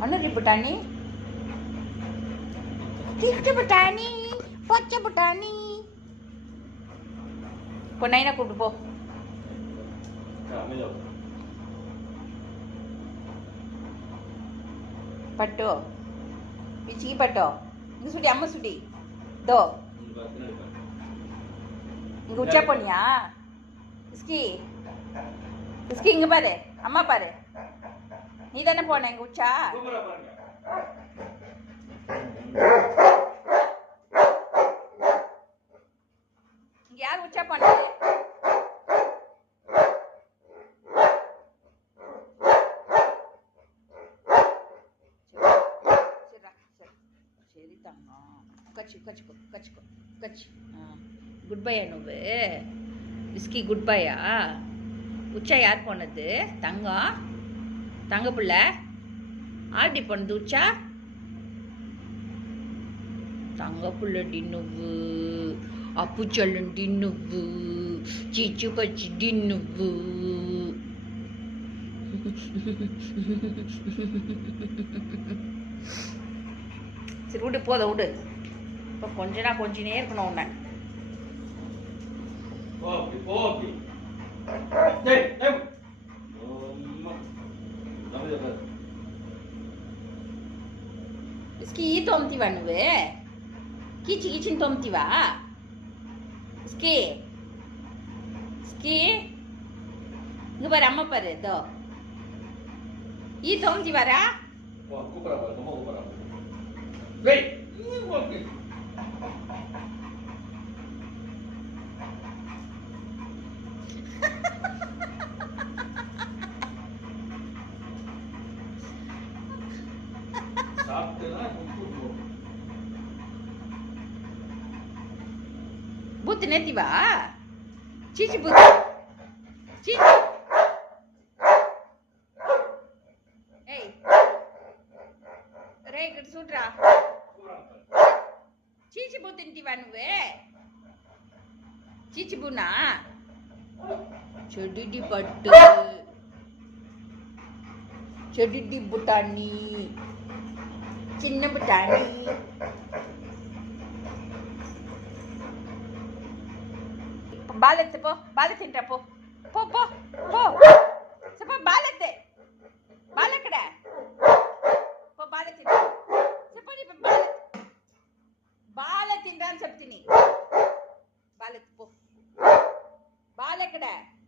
Ano Butani? Tickle Butani, Pocha Butani. Ponaina Kudubo. Pato. Pichi Pato. This would Amma Sudi. Do. Gucha Ponya. Ski. Ski இங்க பாரு அம்மா பாரு நீ தானே போன எங்க உச்சா இங்க யார் உச்சா போனது சரி தங்கம் கச்சு குட் பையா நோவு விஸ்கி குட் பையா உச்சா யார் போனது தங்க புள்ள ஆடி போனது உச்சா தங்க புள்ள டின்னுவு அப்பு சொல்லன் டின்னுவு சீச்சு பச்சி டின்னுவு சரி விடு விடு இப்போ கொஞ்சனே இருக்கணும் உன்னை इसकी ये तोमतीवा नुवे कीचिन तोमतीवा इसके इங்க பாரு அம்மா பாரு தோ ஈ தோமतीवा ரா கூப்பறா பாரு அம்மா கூப்பறா வெய் Buti neti ba? Cici buti. Cici. Hey. Ray kat sutra. Cici buti neti ba nuwe? Cici buna. Chedi pattu. Chedi butani. Chinna butani. Balette po, balette intra po. Po. Sepa balette. Balakada. Po balette. Sepa ni balette. Balette indran septini. Balette po. Balakada.